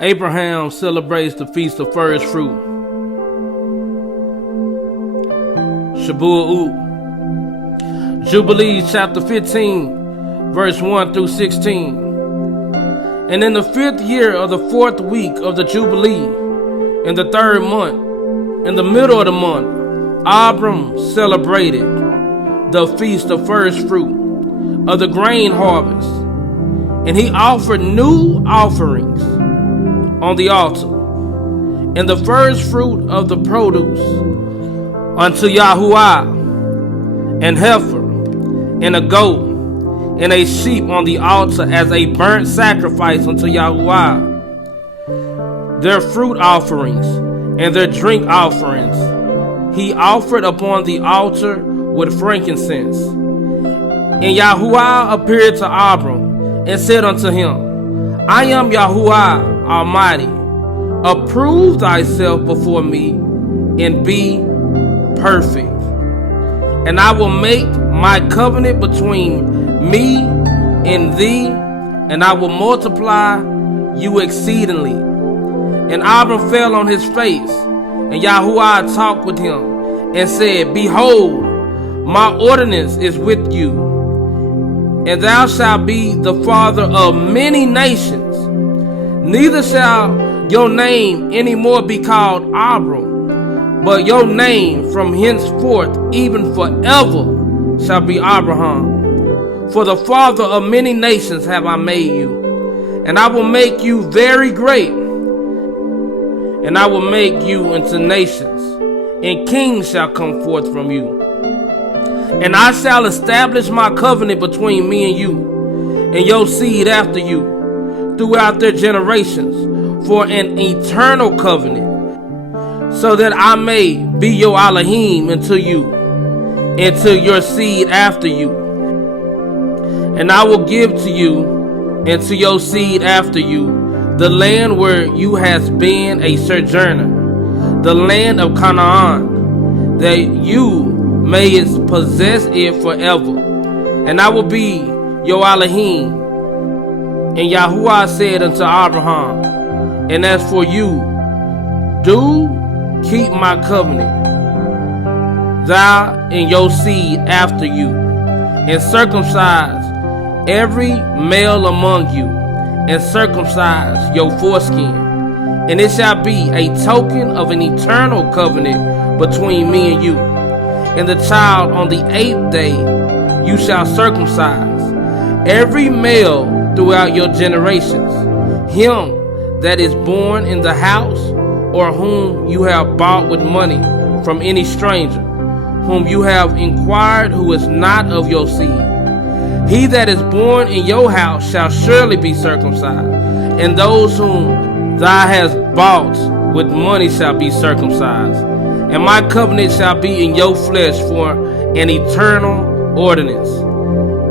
Abraham celebrates the Feast of First Fruit. Shabut'ut. Jubilees chapter 15, verse 1 through 16. And in the 5th year of the 4th week of the Jubilee, in the 3rd month, in the middle of the month, Abram celebrated the Feast of First Fruit of the grain harvest. And he offered new offerings on the altar, and the first fruit of the produce unto Yahuwah, and heifer, and a goat, and a sheep on the altar as a burnt sacrifice unto Yahuwah. Their fruit offerings and their drink offerings he offered upon the altar with frankincense. And Yahuwah appeared to Abram and said unto him, I am Yahuwah Almighty. Approve thyself before me and be perfect. And I will make my covenant between me and thee, and I will multiply you exceedingly. And Abram fell on his face, and Yahuwah talked with him and said, Behold, my ordinance is with you, and thou shalt be the father of many nations. Neither shall your name any more be called Abram, but your name from henceforth even forever shall be Abraham. For the father of many nations have I made you, and I will make you very great, and I will make you into nations, and kings shall come forth from you. And I shall establish my covenant between me and you, and your seed after you, throughout their generations, for an eternal covenant, so that I may be your Elohim unto you, and to your seed after you. And I will give to you, and to your seed after you, the land where you has been a sojourner, the land of Canaan, that you may possess it forever. And I will be your Elohim. And Yahuwah said unto Abraham, and as for you, do keep my covenant, thou and your seed after you, and circumcise every male among you, and circumcise your foreskin. And it shall be a token of an eternal covenant between me and you. And the child on the 8th day you shall circumcise, every male throughout your generations, him that is born in the house, or whom you have bought with money from any stranger, whom you have inquired, who is not of your seed. He that is born in your house shall surely be circumcised, and those whom thou hast bought with money shall be circumcised. And my covenant shall be in your flesh for an eternal ordinance.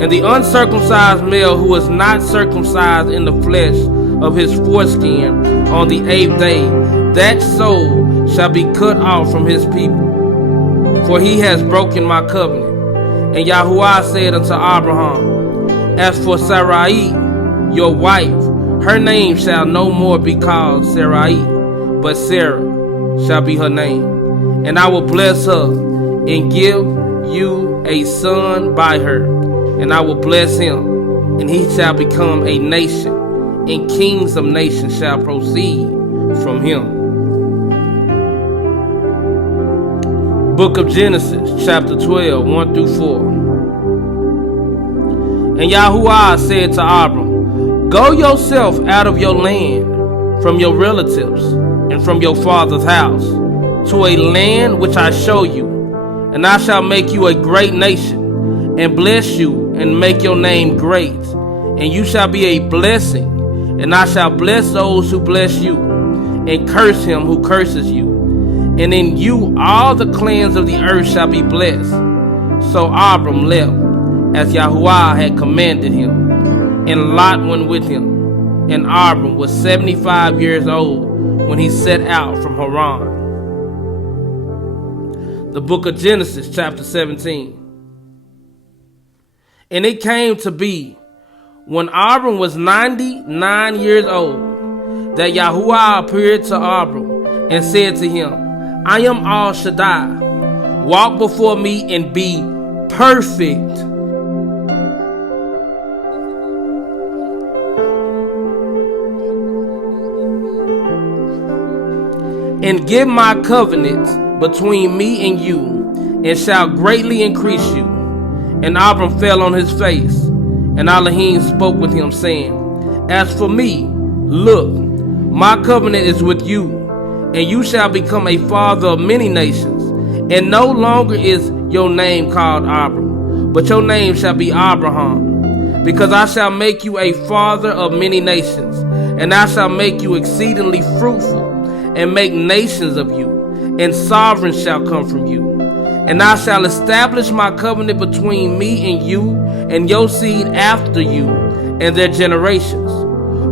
And the uncircumcised male who is not circumcised in the flesh of his foreskin on the 8th day, that soul shall be cut off from his people, for he has broken my covenant. And Yahuwah said unto Abraham, as for Sarai, your wife, her name shall no more be called Sarai, but Sarah shall be her name. And I will bless her, and give you a son by her. And I will bless him, and he shall become a nation, and kings of nations shall proceed from him. Book of Genesis, chapter 12, 1 through 4. And Yahuwah said to Abram, Go yourself out of your land, from your relatives, and from your father's house, to a land which I show you, and I shall make you a great nation, and bless you, and make your name great, and you shall be a blessing, and I shall bless those who bless you, and curse him who curses you, and in you all the clans of the earth shall be blessed. So Abram left, as Yahuwah had commanded him, and Lot went with him, and Abram was 75 years old when he set out from Haran. The book of Genesis, chapter 17. And it came to be, when Abram was 99 years old, that Yahuwah appeared to Abram and said to him, I am Al Shaddai. Walk before me and be perfect. And give my covenant between me and you, and shall greatly increase you. And Abram fell on his face, and Elohim spoke with him, saying, As for me, look, my covenant is with you, and you shall become a father of many nations. And no longer is your name called Abram, but your name shall be Abraham, because I shall make you a father of many nations, and I shall make you exceedingly fruitful, and make nations of you, and sovereigns shall come from you. And I shall establish my covenant between me and you, and your seed after you, and their generations,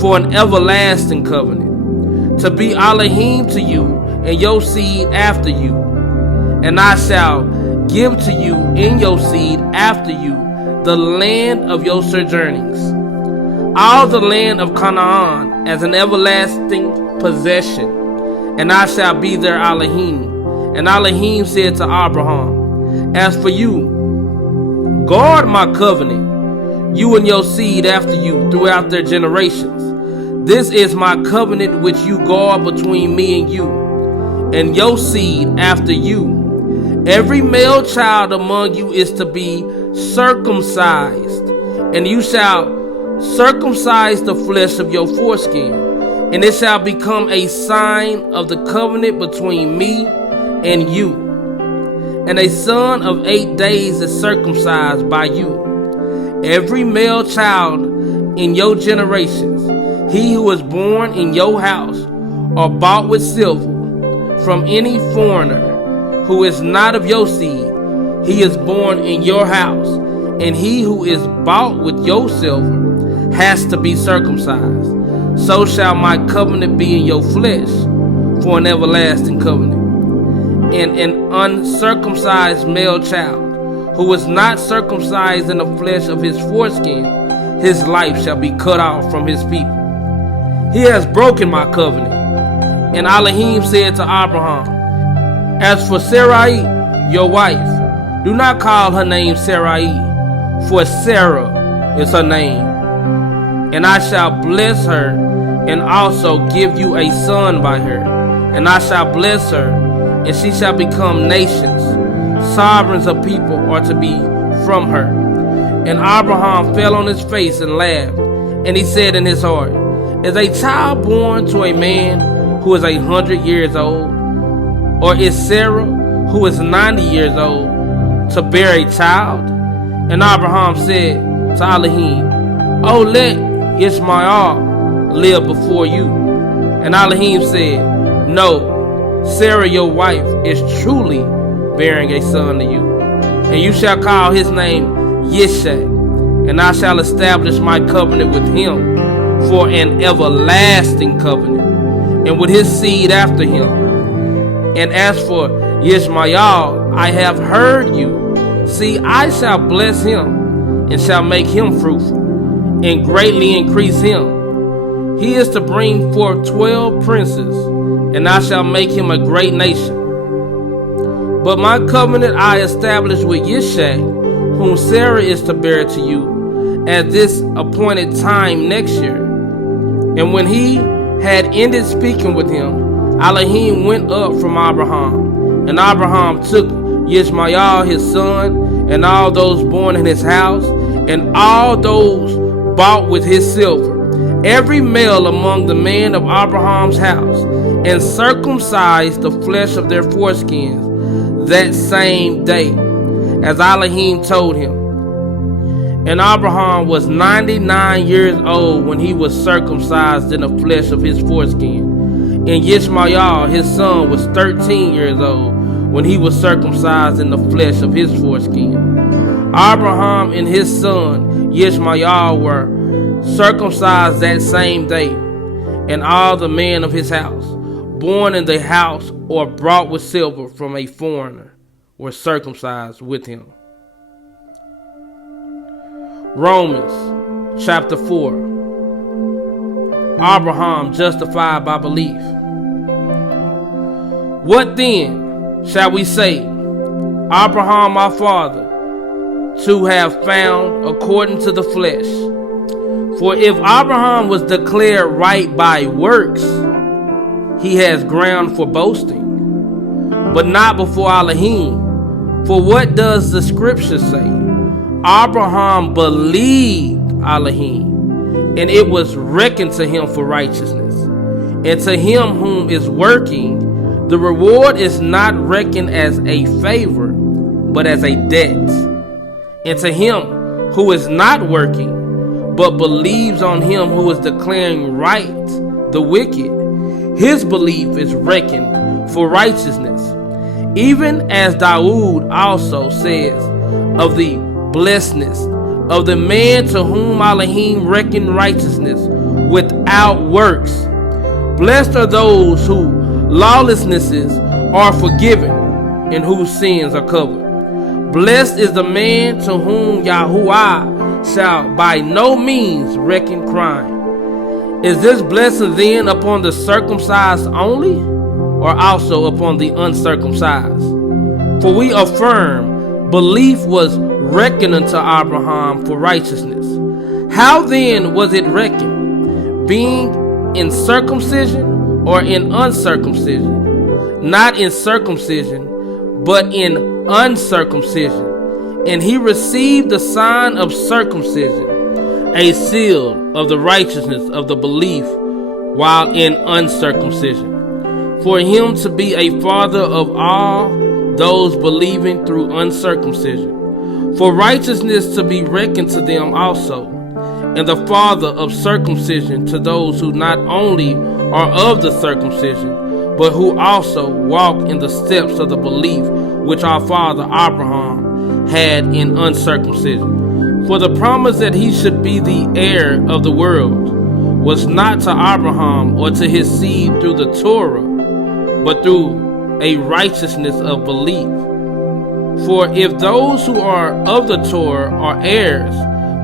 for an everlasting covenant, to be Elohim to you, and your seed after you. And I shall give to you in your seed after you the land of your sojournings, all the land of Canaan as an everlasting possession, and I shall be their Elohim. And Elohim said to Abraham, As for you, guard my covenant, you and your seed after you throughout their generations. This is my covenant which you guard between me and you, and your seed after you. Every male child among you is to be circumcised, and you shall circumcise the flesh of your foreskin, and it shall become a sign of the covenant between me and you. And a son of 8 days is circumcised by you. Every male child in your generations, he who is born in your house or bought with silver from any foreigner who is not of your seed, he is born in your house, and he who is bought with your silver has to be circumcised. So shall my covenant be in your flesh for an everlasting covenant. And an uncircumcised male child who is not circumcised in the flesh of his foreskin, his life shall be cut off from his people. He has broken my covenant. And Elohim said to Abraham, As for Sarai, your wife, do not call her name Sarai, for Sarah is her name. And I shall bless her, and also give you a son by her. And I shall bless her, and she shall become nations. Sovereigns of people are to be from her. And Abraham fell on his face and laughed. And he said in his heart, Is a child born to a man who is 100 years old? Or is Sarah, who is 90 years old, to bear a child? And Abraham said to Elohim, Oh, let Ishmael live before you. And Elohim said, No, Sarah your wife is truly bearing a son to you, and you shall call his name Yishak, and I shall establish my covenant with him for an everlasting covenant, and with his seed after him. And as for Ishmael, I have heard you. See, I shall bless him, and shall make him fruitful, and greatly increase him. He is to bring forth 12 princes, and I shall make him a great nation. But my covenant I establish with Yishak, whom Sarah is to bear to you, at this appointed time next year. And when he had ended speaking with him, Elohim went up from Abraham, and Abraham took Ishmael his son, and all those born in his house, and all those bought with his silver, every male among the men of Abraham's house, and circumcised the flesh of their foreskins that same day, as Elohim told him. And Abraham was 99 years old when he was circumcised in the flesh of his foreskin. And Ishmael, his son, was 13 years old when he was circumcised in the flesh of his foreskin. Abraham and his son Ishmael were circumcised that same day, and all the men of his house, born in the house or brought with silver from a foreigner, were circumcised with him. Romans chapter 4. Abraham justified by belief. What then shall we say? Abraham our father to have found according to the flesh. For if Abraham was declared right by works, he has ground for boasting, but not before Elohim. For what does the scripture say? Abraham believed Elohim, and it was reckoned to him for righteousness. And to him whom is working, the reward is not reckoned as a favor, but as a debt. And to him who is not working, but believes on him who is declaring right the wicked, his belief is reckoned for righteousness. Even as Dawood also says of the blessedness of the man to whom Elohim reckoned righteousness without works. Blessed are those whose lawlessnesses are forgiven and whose sins are covered. Blessed is the man to whom Yahuwah shall by no means reckon crime. Is this blessing then upon the circumcised only, or also upon the uncircumcised? For we affirm belief was reckoned unto Abraham for righteousness. How then was it reckoned? Being in circumcision or in uncircumcision? Not in circumcision, but in uncircumcision. And he received the sign of circumcision, a seal of the righteousness of the belief, while in uncircumcision, for him to be a father of all those believing through uncircumcision, for righteousness to be reckoned to them also, and the father of circumcision to those who not only are of the circumcision, but who also walk in the steps of the belief which our father Abraham had in uncircumcision. For the promise that he should be the heir of the world was not to Abraham or to his seed through the Torah, but through a righteousness of belief. For if those who are of the Torah are heirs,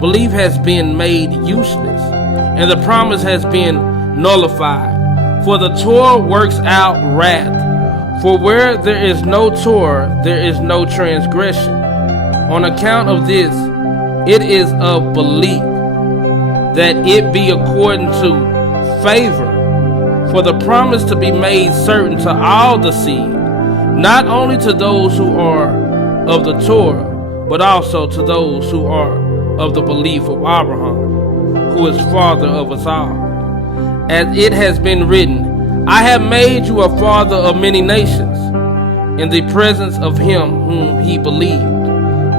belief has been made useless, and the promise has been nullified. For the Torah works out wrath. For where there is no Torah, there is no transgression. On account of this, it is of belief that it be according to favor, for the promise to be made certain to all the seed, not only to those who are of the Torah, but also to those who are of the belief of Abraham, who is father of us all. As it has been written, I have made you a father of many nations, in the presence of him whom he believed,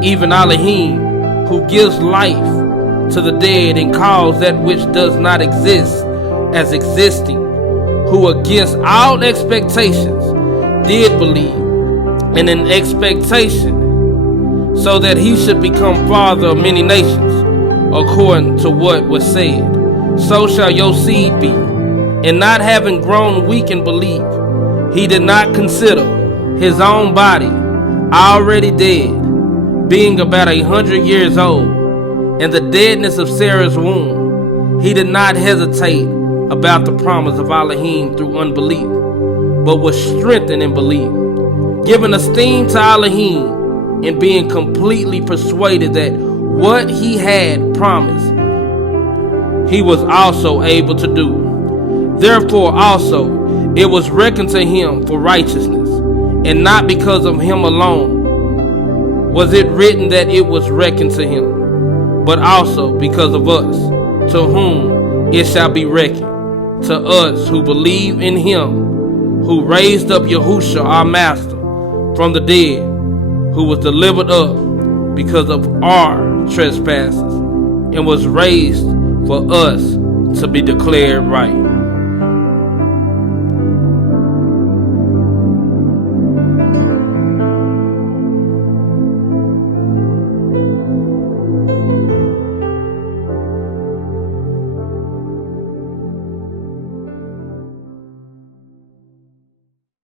even Elohim, who gives life to the dead and calls that which does not exist as existing, who against all expectations did believe, and in expectation, so that he should become father of many nations, according to what was said, so shall your seed be. And not having grown weak in belief, he did not consider his own body already dead, being about 100 years old, and the deadness of Sarah's womb. He did not hesitate about the promise of Elohim through unbelief, but was strengthened in belief, giving esteem to Elohim, and being completely persuaded that what he had promised, he was also able to do. Therefore also it was reckoned to him for righteousness, and not because of him alone was it written that it was reckoned to him, but also because of us, to whom it shall be reckoned, to us who believe in him who raised up Yahusha our master from the dead, who was delivered up because of our trespasses, and was raised for us to be declared right.